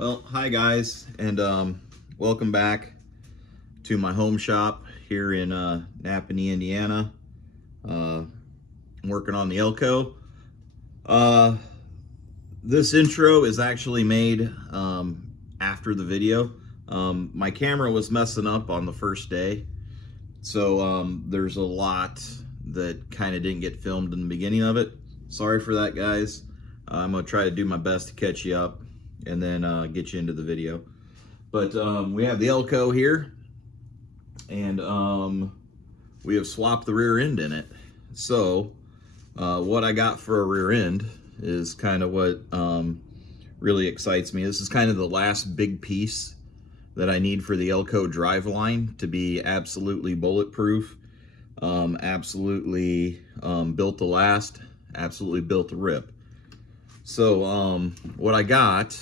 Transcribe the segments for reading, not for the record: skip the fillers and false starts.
Well, hi guys, and welcome back to my home shop here in Napanee, Indiana. I'm working on the ELCO. Uh, this intro is actually made after the video. My camera was messing up on the first day, so there's a lot that kind of didn't get filmed in the beginning of it. Sorry for that, guys. I'm gonna try to do my best to catch you up and then get you into the video. But we have the ELCO here, and we have swapped the rear end in it. So what I got for a rear end is kind of what really excites me. This is kind of the last big piece that I need for the ELCO driveline to be absolutely bulletproof, absolutely built to last, absolutely built to rip. So what I got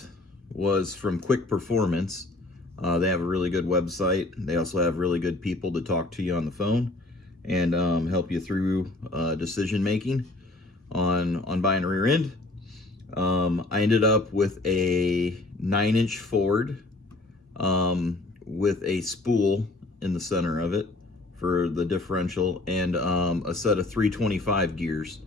was from Quick Performance. They have a really good website. They also have really good people to talk to you on the phone and help you through decision making on buying a rear end. I ended up with a 9-inch Ford with a spool in the center of it for the differential and a set of 325 gears.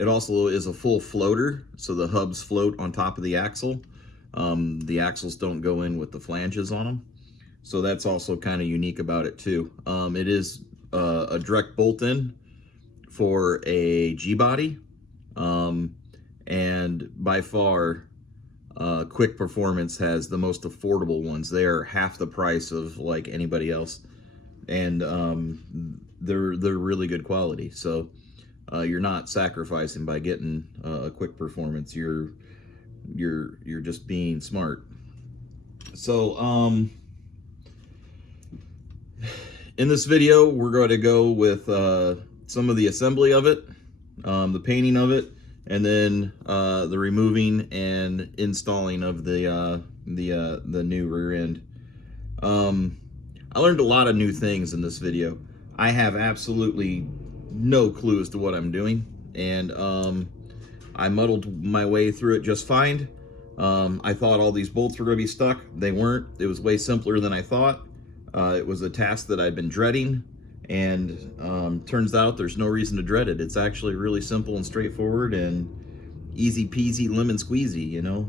It also is a full floater, so the hubs float on top of the axle. The axles don't go in with the flanges on them, so that's also kind of unique about it too. It is a direct bolt-in for a G-body, and by far Quick Performance has the most affordable ones. They are half the price of like anybody else, and they're really good quality. So you're not sacrificing by getting a Quick Performance. You're just being smart. So in this video we're going to go with some of the assembly of it, the painting of it, and then the removing and installing of the new rear end. I learned a lot of new things in this video. I have absolutely no clue as to what I'm doing, and I muddled my way through it just fine. I thought all these bolts were going to be stuck. They weren't. It was way simpler than I thought. It was a task that I've been dreading, and turns out there's no reason to dread it. It's actually really simple and straightforward and easy peasy lemon squeezy. You know,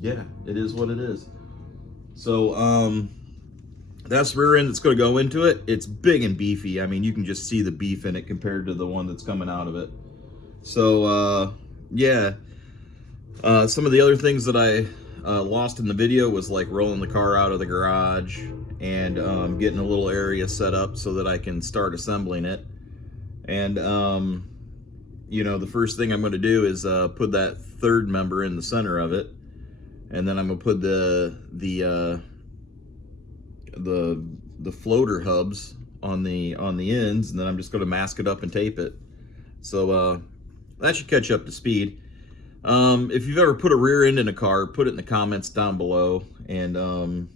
yeah, it is what it is. So that's the rear end that's going to go into it. It's big and beefy. I mean, you can just see the beef in it compared to the one that's coming out of it. So yeah, some of the other things that I lost in the video was like rolling the car out of the garage and getting a little area set up so that I can start assembling it. And you know, the first thing I'm going to do is put that third member in the center of it, and then I'm going to put the floater hubs on the ends, and then I'm just going to mask it up and tape it. So that should catch up to speed. If you've ever put a rear end in a car, put it in the comments down below. And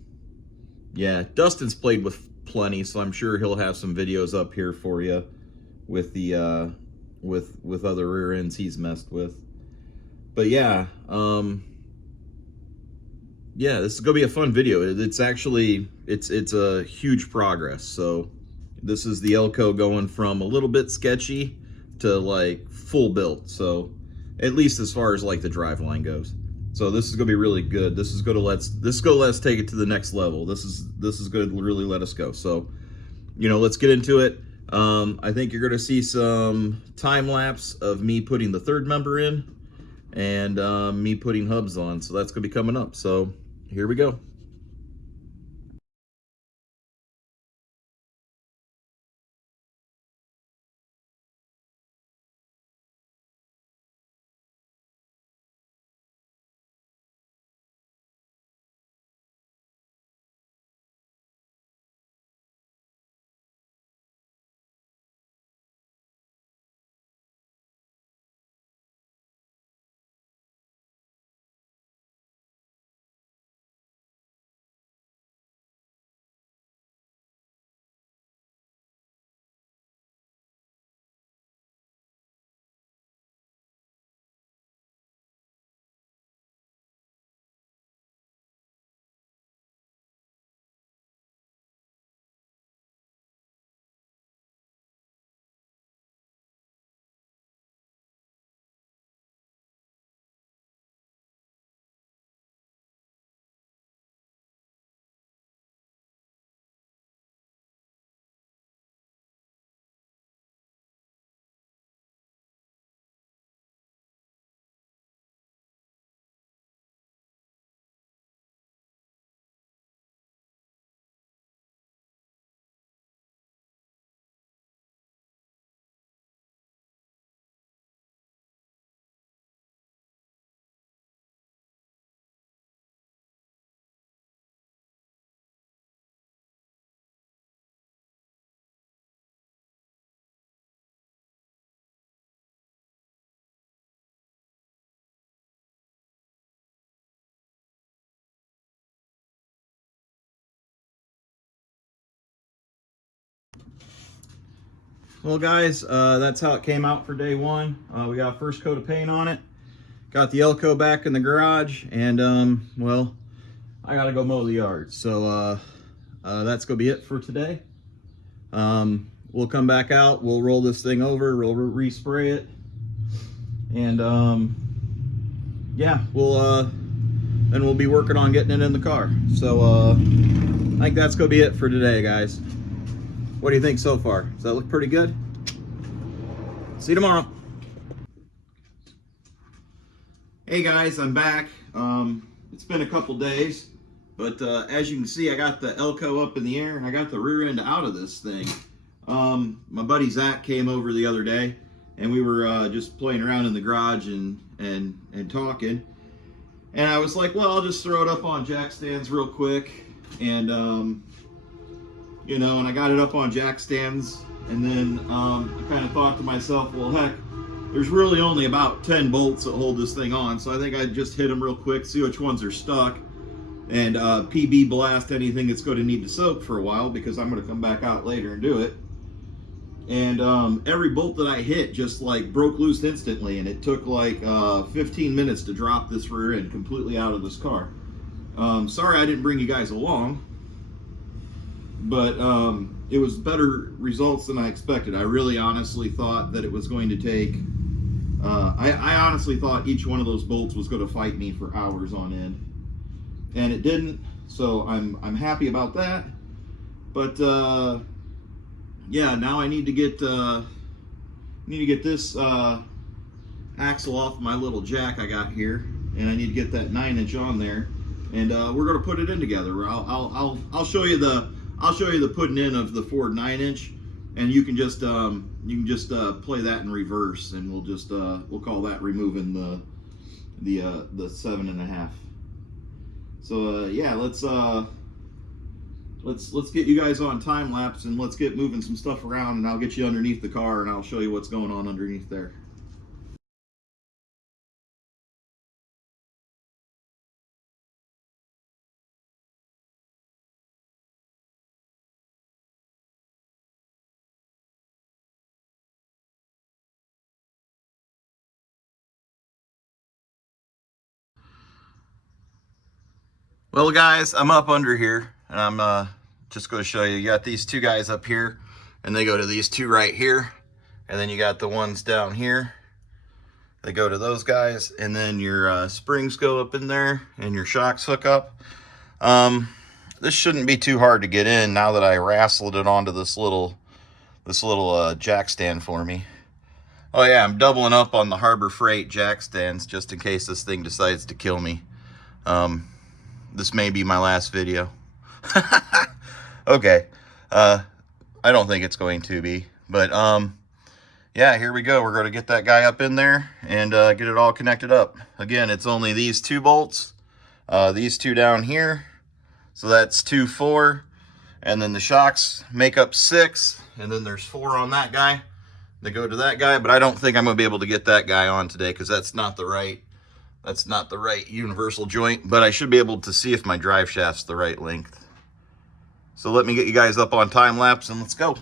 yeah, Dustin's played with plenty, so I'm sure he'll have some videos up here for you with the with other rear ends he's messed with. But yeah, yeah, this is gonna be a fun video. It's actually it's a huge progress. So this is the ELCO going from a little bit sketchy to like full built. So at least as far as like the driveline goes. So this is gonna be really good. This is gonna let's take it to the next level. This is gonna really let us go. So, you know, let's get into it. I think you're gonna see some time lapse of me putting the third member in and me putting hubs on. So that's gonna be coming up. So here we go. Well guys, that's how it came out for day one. We got first coat of paint on it. Got the ELCO back in the garage, and well, I gotta go mow the yard. So that's gonna be it for today. We'll come back out, we'll roll this thing over, we'll respray it, and yeah, then we'll be working on getting it in the car. So I think that's gonna be it for today, guys. What do you think so far? Does that look pretty good? See you tomorrow. Hey guys, I'm back. It's been a couple days, but as you can see, I got the ELCO up in the air and I got the rear end out of this thing. My buddy Zach came over the other day and we were just playing around in the garage and talking. And I was like, well, I'll just throw it up on jack stands real quick. And, you know, and I got it up on jack stands. And then I kind of thought to myself, well, heck, there's really only about 10 bolts that hold this thing on. So I think I'd just hit them real quick, see which ones are stuck. And PB blast anything that's going to need to soak for a while, because I'm going to come back out later and do it. And every bolt that I hit just like broke loose instantly, and it took like 15 minutes to drop this rear end completely out of this car. Sorry I didn't bring you guys along, but it was better results than I expected. I really honestly thought that it was going to take, I honestly thought each one of those bolts was going to fight me for hours on end, and it didn't. So I'm happy about that. But yeah, now I need to get this axle off my little jack I got here, and I need to get that 9-inch on there, and we're gonna put it in together. I'll show you the putting in of the Ford 9-inch, and you can just play that in reverse, and we'll call that removing the 7.5. So yeah, let's get you guys on time lapse, and let's get moving some stuff around, and I'll get you underneath the car and I'll show you what's going on underneath there. Well guys, I'm up under here, and I'm just going to show you. You got these two guys up here, and they go to these two right here, and then you got the ones down here, they go to those guys, and then your springs go up in there and your shocks hook up. This shouldn't be too hard to get in now that I wrestled it onto this little jack stand for me. Oh yeah, I'm doubling up on the Harbor Freight jack stands just in case this thing decides to kill me. This may be my last video. Okay. I don't think it's going to be, but yeah, here we go. We're going to get that guy up in there and get it all connected up. Again, it's only these two bolts, these two down here. So that's 2, 4, and then the shocks make up 6, and then there's 4 on that guy. They go to that guy, but I don't think I'm going to be able to get that guy on today because that's not the right universal joint, but I should be able to see if my drive shaft's the right length. So let me get you guys up on time lapse and let's go.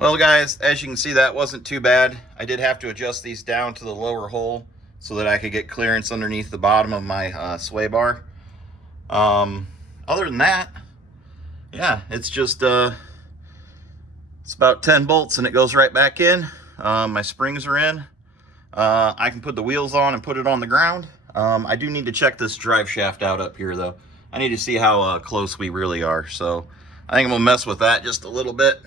Well guys, as you can see, that wasn't too bad. I did have to adjust these down to the lower hole so that I could get clearance underneath the bottom of my sway bar. Other than that, yeah, it's just it's about 10 bolts and it goes right back in. My springs are in. I can put the wheels on and put it on the ground. I do need to check this drive shaft out up here though. I need to see how close we really are. So I think I'm gonna mess with that just a little bit,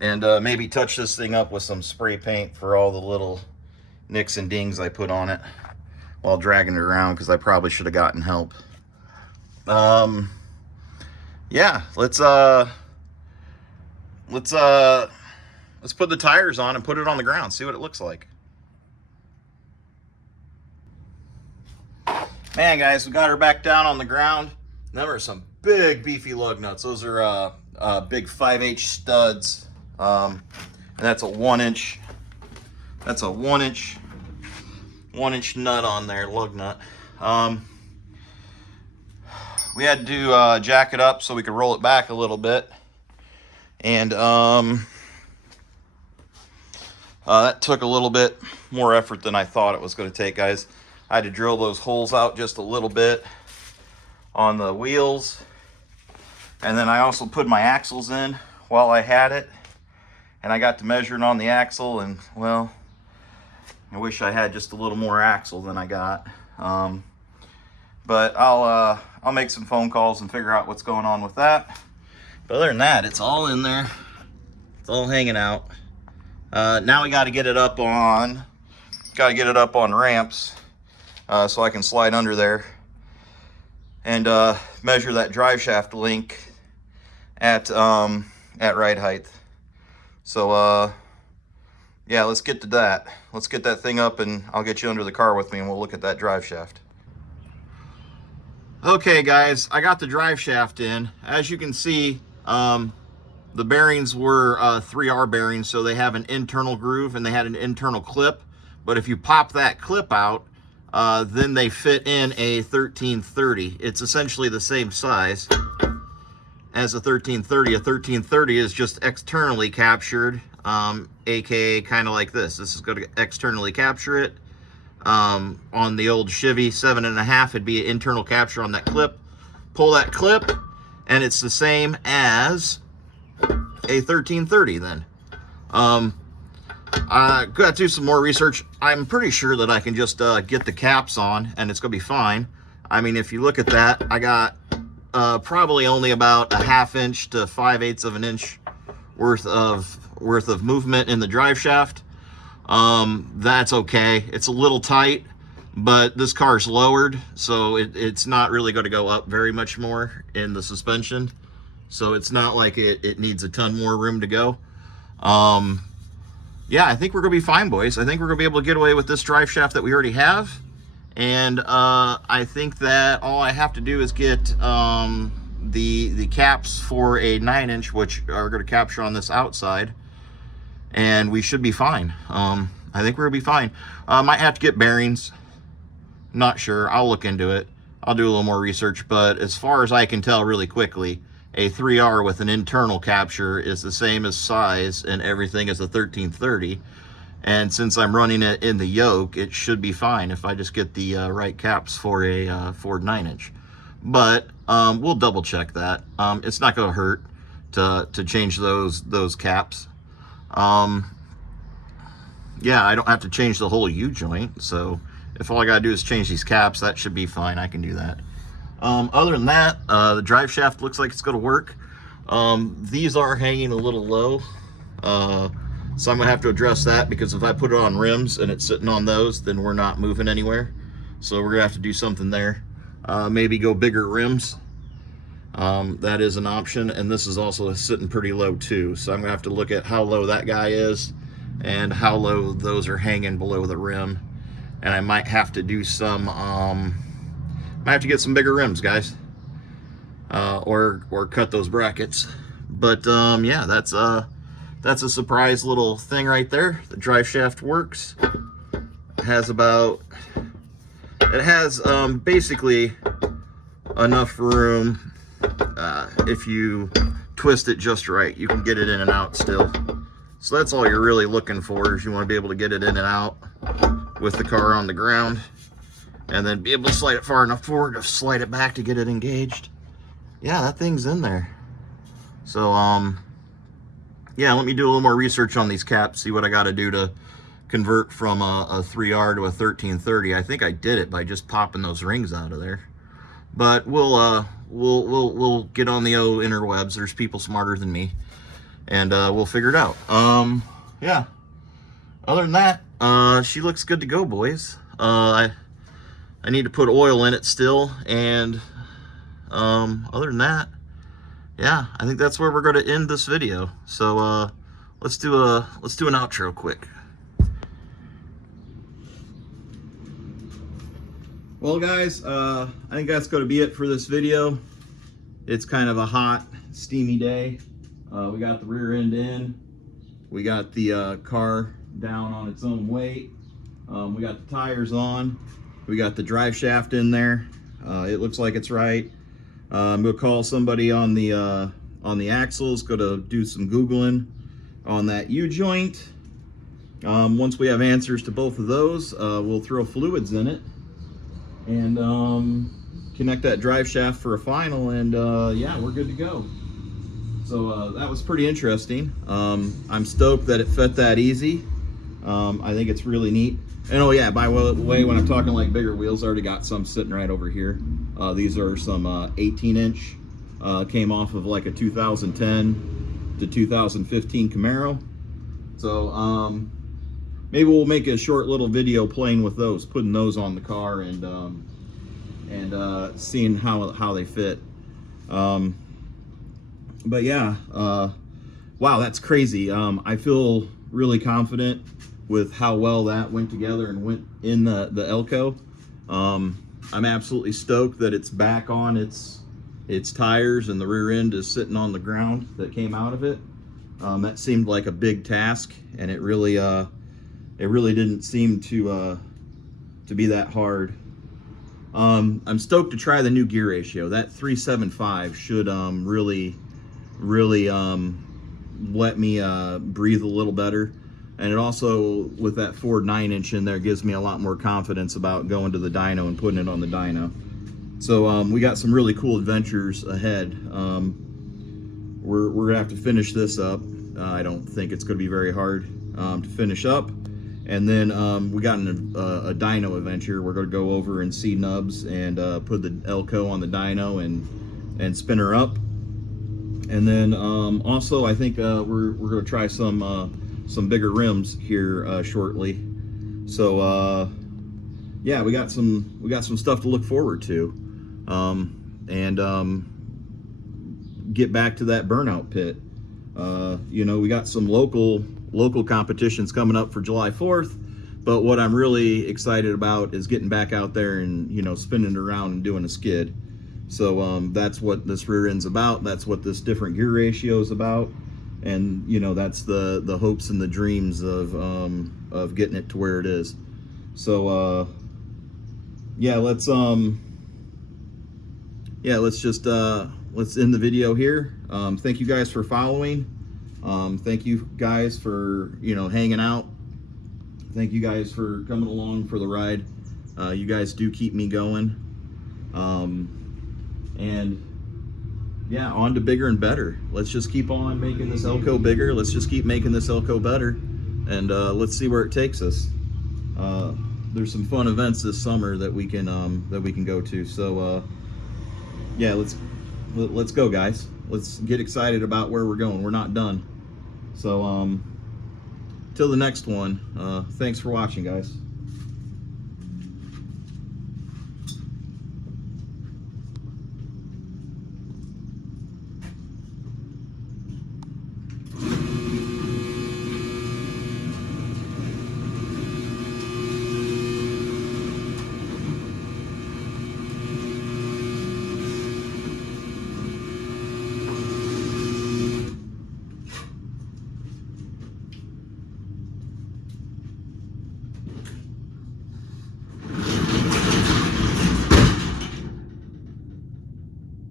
and maybe touch this thing up with some spray paint for all the little nicks and dings I put on it while dragging it around, because I probably should have gotten help. Yeah, let's let's put the tires on and put it on the ground, see what it looks like. Man, guys, we got her back down on the ground. Them are some big, beefy lug nuts. Those are big 5/8 studs. And that's a 1-inch. That's a 1-inch nut on there, lug nut. We had to jack it up so we could roll it back a little bit. And that took a little bit more effort than I thought it was going to take, guys. I had to drill those holes out just a little bit on the wheels. And then I also put my axles in while I had it. And I got to measuring on the axle, and well, I wish I had just a little more axle than I got. But I'll make some phone calls and figure out what's going on with that. But other than that, it's all in there. It's all hanging out. Now we got to get it up on ramps. So I can slide under there and measure that drive shaft link at ride height. So yeah, let's get to that. Let's get that thing up, and I'll get you under the car with me, and we'll look at that drive shaft. Okay, guys, I got the drive shaft in. As you can see, the bearings were 3R bearings, so they have an internal groove and they had an internal clip. But if you pop that clip out, then they fit in a 1330. It's essentially the same size as a 1330. A 1330 is just externally captured, aka kind of like this. This is going to externally capture it. On the old Chevy 7.5, it'd be an internal capture on that clip. Pull that clip, and it's the same as a 1330 then. I got to do some more research. I'm pretty sure that I can just get the caps on and it's gonna be fine. I mean, if you look at that, I got probably only about a 1/2 inch to 5/8 of an inch worth of movement in the drive shaft. That's okay. It's a little tight, but this car's lowered, so it's not really going to go up very much more in the suspension. So it's not like it needs a ton more room to go. Yeah, I think we're going to be fine, boys. I think we're going to be able to get away with this drive shaft that we already have. And I think that all I have to do is get the caps for a 9-inch, which are going to capture on this outside. And we should be fine. I think we're going to be fine. Might have to get bearings. Not sure. I'll look into it. I'll do a little more research. But as far as I can tell really quickly, a 3R with an internal capture is the same as size and everything as a 1330. And since I'm running it in the yoke, it should be fine if I just get the right caps for a Ford 9-inch. But we'll double check that. It's not going to hurt to change those caps. Yeah, I don't have to change the whole U-joint. So if all I got to do is change these caps, that should be fine. I can do that. Other than that, the drive shaft looks like it's going to work. These are hanging a little low, so I'm going to have to address that, because if I put it on rims and it's sitting on those, then we're not moving anywhere. So we're going to have to do something there. Maybe go bigger rims. That is an option, and this is also sitting pretty low too. So I'm going to have to look at how low that guy is and how low those are hanging below the rim. And I might have to do some... might have to get some bigger rims, guys, or cut those brackets. But yeah, that's a surprise little thing right there. The drive shaft works. It has basically enough room. If you twist it just right, you can get it in and out still. So that's all you're really looking for, is you want to be able to get it in and out with the car on the ground. And then be able to slide it far enough forward to slide it back to get it engaged. Yeah, that thing's in there. So, yeah, let me do a little more research on these caps, see what I got to do to convert from a 3R to a 1330. I think I did it by just popping those rings out of there. But we'll get on the interwebs. There's people smarter than me, and we'll figure it out. Yeah. Other than that, she looks good to go, boys. I need to put oil in it still, and other than that, yeah, I think that's where we're going to end this video. So let's do an outro quick. Well, guys, I think that's going to be it for this video. It's kind of a hot, steamy day. We got the rear end in. We got the car down on its own weight. We got the tires on. We got the drive shaft in there. It looks like it's right. I'm gonna call somebody on the axles. Gonna do some Googling on that U-joint. Once we have answers to both of those, we'll throw fluids in it and connect that drive shaft for a final, and yeah, we're good to go. So that was pretty interesting. I'm stoked that it fit that easy. I think it's really neat. And oh yeah, by the way, when I'm talking like bigger wheels, I already got some sitting right over here. These are some 18-inch, came off of like a 2010 to 2015 Camaro. So maybe we'll make a short little video playing with those, putting those on the car and seeing how they fit. But yeah, wow, that's crazy. I feel really confident with how well that went together and went in the ELCO. I'm absolutely stoked that it's back on its tires and the rear end is sitting on the ground that came out of it. That seemed like a big task, and it really didn't seem to be that hard. I'm stoked to try the new gear ratio. That 375 should really let me breathe a little better. And it also, with that Ford 9-inch in there, gives me a lot more confidence about going to the dyno and putting it on the dyno. So we got some really cool adventures ahead. We're gonna have to finish this up. I don't think it's gonna be very hard to finish up. And then we got a dyno adventure. We're gonna go over and see Nubs and put the ELCO on the dyno and spin her up. And then also, I think we're gonna try some bigger rims here shortly. So yeah, we got some stuff to look forward to, and get back to that burnout pit. You know, we got some local competitions coming up for July 4th, but what I'm really excited about is getting back out there and, you know, spinning around and doing a skid. So that's what this rear end's about. That's what this different gear ratio is about. And, you know, that's the hopes and the dreams of getting it to where it is. So yeah, let's end the video here. Thank you guys for following. Thank you guys for, you know, hanging out. Thank you guys for coming along for the ride. You guys do keep me going. And yeah, on to bigger and better. Let's just keep on making this ELCO bigger. Let's just keep making this ELCO better, and let's see where it takes us. There's some fun events this summer that we can go to. So yeah, let's go, guys. Let's get excited about where we're going. We're not done. So till the next one. Thanks for watching, guys.